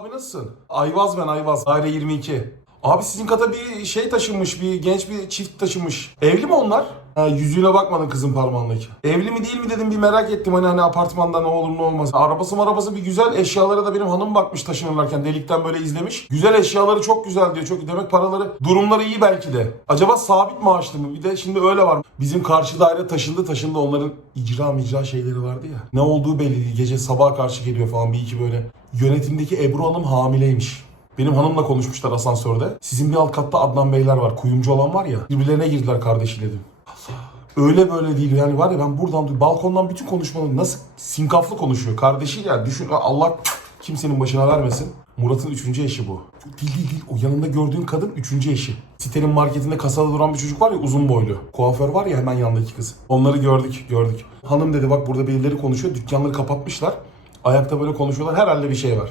abi nasılsın? Ayvaz ben Ayvaz. Daire 22. Abi sizin kata bir şey taşınmış, bir genç bir çift taşınmış. Evli mi onlar? Ha, yüzüğüne bakmadın kızın parmağındaki. Evli mi değil mi dedim bir merak ettim hani hani apartmanda ne olur ne olmaz. Arabası arabası bir güzel eşyalara da benim hanım bakmış taşınırlarken delikten böyle izlemiş. Güzel eşyaları çok güzel diyor. Çok demek paraları durumları iyi belki de. Acaba sabit maaşlı mı? Bir de şimdi öyle var. Bizim karşı daire taşındı taşındı onların icra micra şeyleri vardı ya. Ne olduğu belli değil. Gece sabaha karşı geliyor falan bir iki böyle. Yönetimdeki Ebru Hanım hamileymiş. Benim hanımla konuşmuşlar asansörde. Sizin bir alt katta Adnan Beyler var. Kuyumcu olan var ya. Birbirlerine girdiler kardeşiyle dedim. Öyle böyle değil yani var ya ben buradan balkondan bütün konuşmaları nasıl sinkaflı konuşuyor. Kardeşiyle yani düşün Allah kimsenin başına vermesin. Murat'ın üçüncü eşi bu. Değil değil değil o yanında gördüğün kadın üçüncü eşi. Sitenin marketinde kasada duran bir çocuk var ya uzun boylu. Kuaför var ya hemen yanındaki kız. Onları gördük gördük. Hanım dedi bak burada birileri konuşuyor dükkanları kapatmışlar. Ayakta böyle konuşuyorlar herhalde bir şey var.